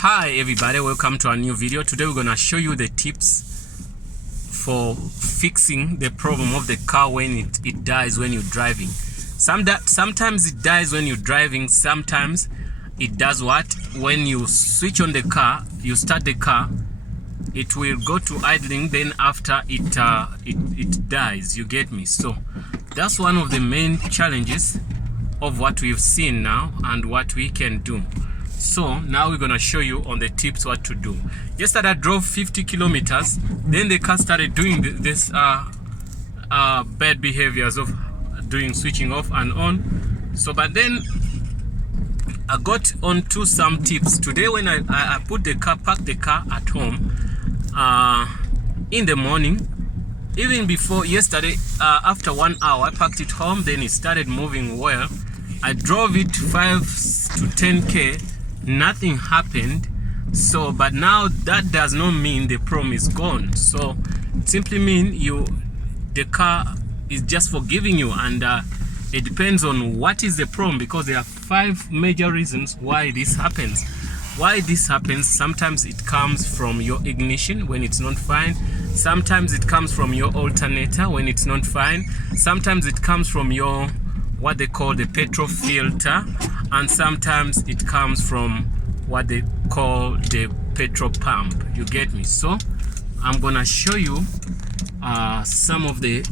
Hi everybody, welcome to a new video. Today we're gonna show you the tips for fixing the problem of the car when it dies when you're driving. Sometimes it dies when you're driving, sometimes it does what? When you switch on the car, you start the car, it will go to idling, then after it dies, you get me? So that's one of the main challenges of what we've seen now and what we can do. So now we're gonna show you on the tips what to do. Yesterday I drove 50 kilometers, then the car started doing this bad behaviors of doing switching off and on. So but then I got onto some tips today when I parked the car at home in the morning. Even before yesterday, after 1 hour I parked it home, then it started moving well. I drove it 5 to 10k. Nothing happened. So but now that does not mean the problem is gone. So it simply means the car is just forgiving you, and it depends on what is the problem, because there are 5 major reasons why this happens. Sometimes it comes from your ignition when it's not fine, sometimes it comes from your alternator when it's not fine, sometimes it comes from your what they call the petrol filter, and sometimes it comes from what they call the petrol pump. You get me? So I'm gonna show you some of the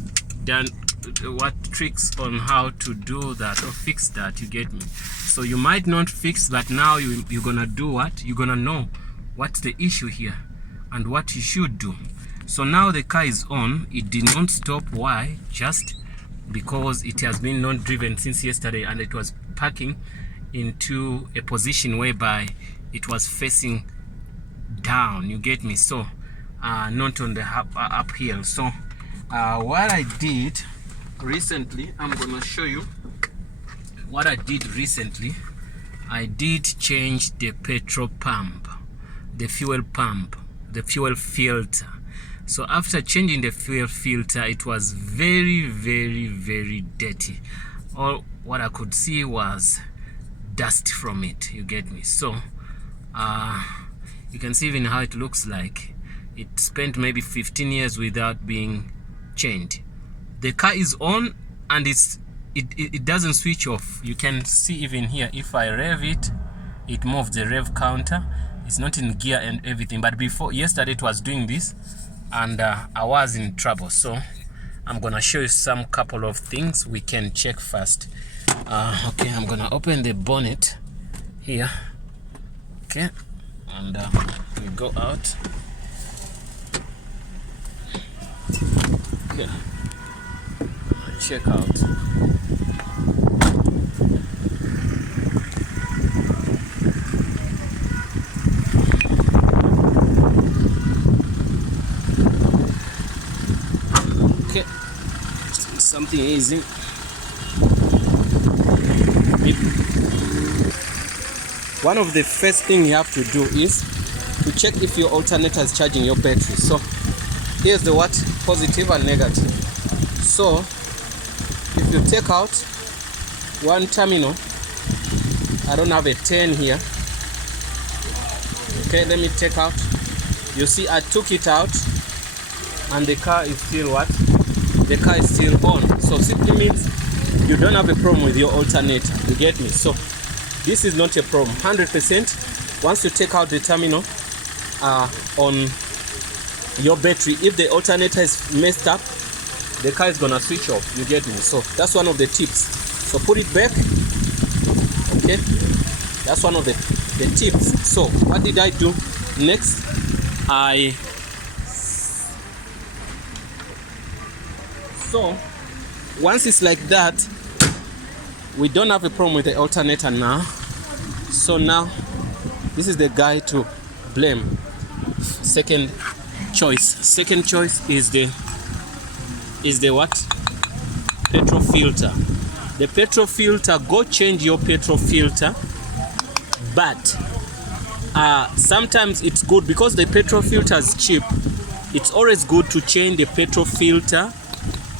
tricks on how to do that or fix that. You get me? So you might not fix, but now you're gonna do what? You're gonna know what's the issue here and what you should do. So now the car is on. It did not stop. Why? Just because it has been not driven since yesterday, and it was parking into a position whereby it was facing down. You get me? So not on the uphill. So what I did recently, I'm gonna show you what I did recently. I did change the petrol pump, the fuel pump, the fuel filter. So after changing the fuel filter, it was very dirty. All what I could see was dust from it. You get me? So you can see even how it looks like it spent maybe 15 years without being changed. The car is on and it doesn't switch off. You can see even here, if I rev it, it moves the rev counter. It's not in gear and everything, but before yesterday it was doing this, and I was in trouble. So I'm gonna show you some couple of things we can check first. Okay, I'm gonna open the bonnet here. Okay, and we go out. Okay, check out. Okay, something easy. One of the first things you have to do is to check if your alternator is charging your battery. So here's the what? Positive and negative. So if you take out one terminal, I don't have a 10 here. Okay, let me take out. You see I took it out and the car is still what? The car is still on. So simply means you don't have a problem with your alternator. You get me? So this is not a problem. 100%. Once you take out the terminal on your battery, if the alternator is messed up, the car is gonna switch off. You get me? So that's one of the tips. So put it back. Okay, that's one of the tips. So what did I do next? So once it's like that, we don't have a problem with the alternator now. So now this is the guy to blame. Second choice is the what? Petrol filter. The petrol filter, go change your petrol filter. But sometimes it's good, because the petrol filter is cheap, it's always good to change the petrol filter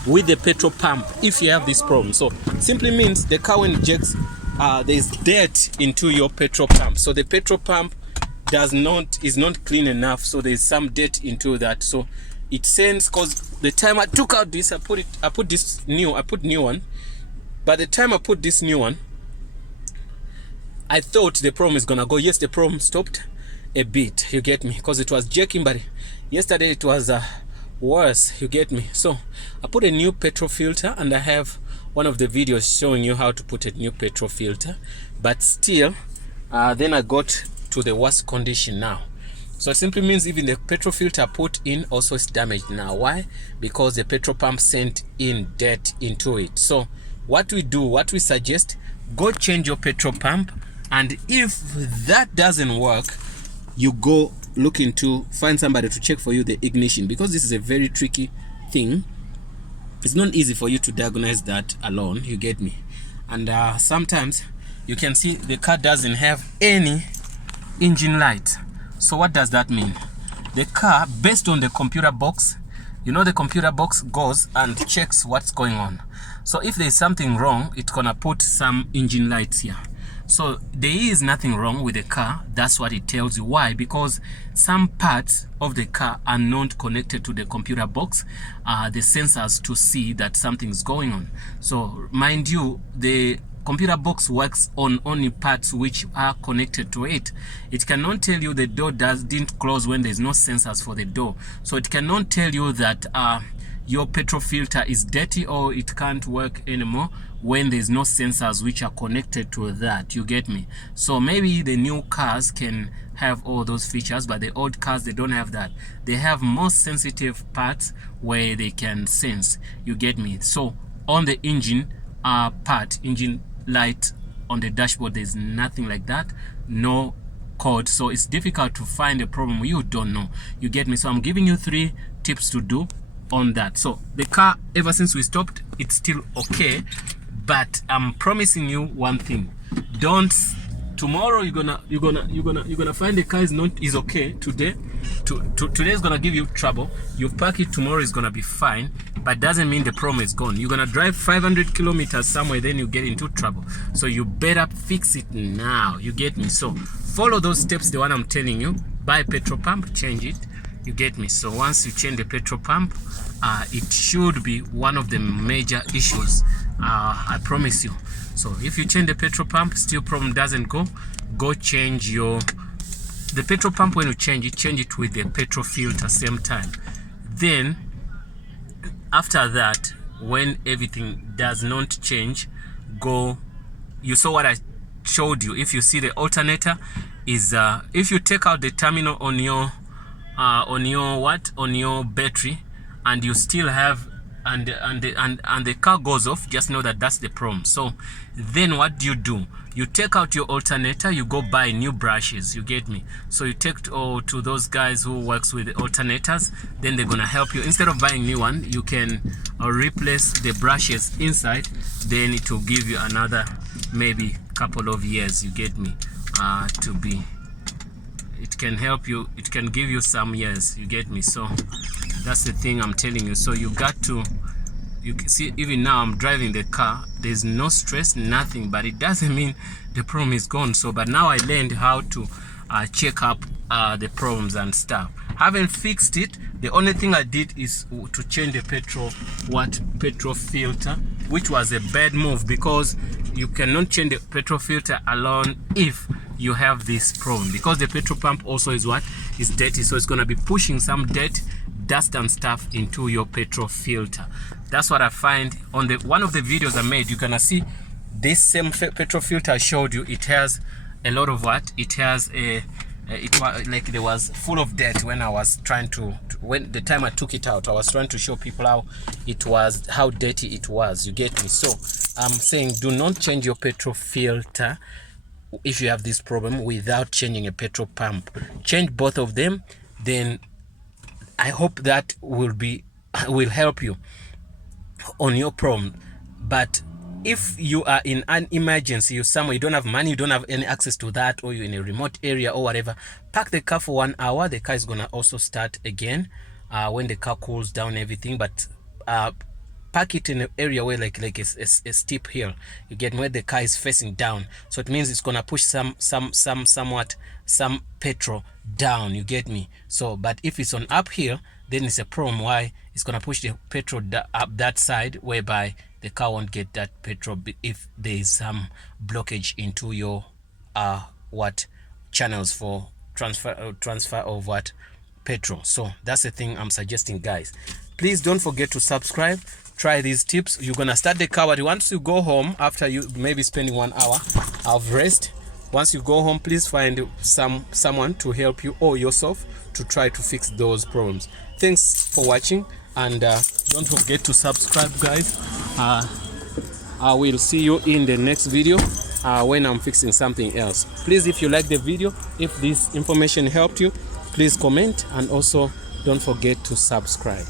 with the petrol pump if you have this problem. So simply means the car when ejects, there is dirt into your petrol pump. So the petrol pump is not clean enough, so there's some dirt into that, so it sends. Because the time I took out this, I put new one. By the time I put this new one, I thought the problem is gonna go. Yes, the problem stopped a bit, you get me, because it was jerking, but yesterday it was worse, you get me. So I put a new petrol filter, and I have one of the videos showing you how to put a new petrol filter, but still then I got to the worst condition now. So it simply means even the petrol filter I put in also is damaged now. Why? Because the petrol pump sent in dirt into it. So what we suggest, go change your petrol pump, and if that doesn't work, you go look into, find somebody to check for you the ignition, because this is a very tricky thing. It's not easy for you to diagnose that alone, you get me. And sometimes you can see the car doesn't have any engine light. So what does that mean? The car, based on the computer box, you know, the computer box goes and checks what's going on. So if there's something wrong, it's gonna put some engine lights here. So there is nothing wrong with the car. That's what it tells you. Why? Because some parts of the car are not connected to the computer box, the sensors, to see that something's going on. So mind you, the computer box works on only parts which are connected to it. It cannot tell you the door didn't close when there's no sensors for the door. So it cannot tell you that your petrol filter is dirty or it can't work anymore when there's no sensors which are connected to that, you get me. So maybe the new cars can have all those features, but the old cars, they don't have that. They have more sensitive parts where they can sense, you get me. So on the engine engine light on the dashboard, there's nothing like that, no code. So it's difficult to find a problem you don't know, you get me. So I'm giving you 3 tips to do on that. So the car, ever since we stopped, it's still okay, but I'm promising you one thing. Tomorrow you're gonna find the car is okay. Today is gonna give you trouble. You park it, tomorrow is gonna be fine, but doesn't mean the problem is gone. You're gonna drive 500 kilometers somewhere, then you get into trouble. So you better fix it now, you get me. So follow those steps, the one I'm telling you. Buy a petrol pump, change it, you get me. So once you change the petrol pump, it should be one of the major issues, I promise you. So if you change the petrol pump, still problem doesn't go change the petrol pump. When you change it with the petrol filter same time. Then after that, when everything does not change, you saw what I showed you. If you see the alternator is if you take out the terminal on your battery, and you still have and the car goes off, just know that that's the problem. So then what do? You take out your alternator, you go buy new brushes, you get me. So you take to those guys who works with the alternators, then they're gonna help you. Instead of buying new one, you can replace the brushes inside, then it will give you another maybe couple of years, you get me, it can help you, it can give you some years, you get me. So that's the thing I'm telling you. So you can see, even now I'm driving the car, there's no stress, nothing, but it doesn't mean the problem is gone. So but now I learned how to check up the problems and stuff. Haven't fixed it. The only thing I did is to change the petrol filter, which was a bad move, because you cannot change the petrol filter alone if you have this problem, because the petrol pump also is dirty. So it's going to be pushing some dirt, dust and stuff into your petrol filter. That's what I find on one of the videos I made. You're gonna see this same petrol filter I showed you. It has a lot of it has it was like there was full of dirt when I was trying when the time I took it out, I was trying to show people how dirty it was, you get me. So I'm saying, do not change your petrol filter if you have this problem without changing a petrol pump. Change both of them, then I hope that will help you on your problem. But if you are in an emergency, you're somewhere, you don't have money, you don't have any access to that, or you're in a remote area or whatever, park the car for 1 hour. The car is gonna also start again when the car cools down, everything. But park it in an area where like a steep hill, you get, where the car is facing down, so it means it's gonna push some petrol down, you get me. So but if it's on up here, then it's a problem. Why? It's gonna push the petrol up that side, whereby the car won't get that petrol if there is some blockage into your channels for transfer of petrol. So that's the thing I'm suggesting, guys. Please don't forget to subscribe. Try these tips. You're gonna start the car, but once you go home, after you maybe spending 1 hour of rest, once you go home, please find someone to help you or yourself to try to fix those problems. Thanks for watching, and don't forget to subscribe, guys. I will see you in the next video when I'm fixing something else. Please, if you like the video, if this information helped you, please comment, and also don't forget to subscribe.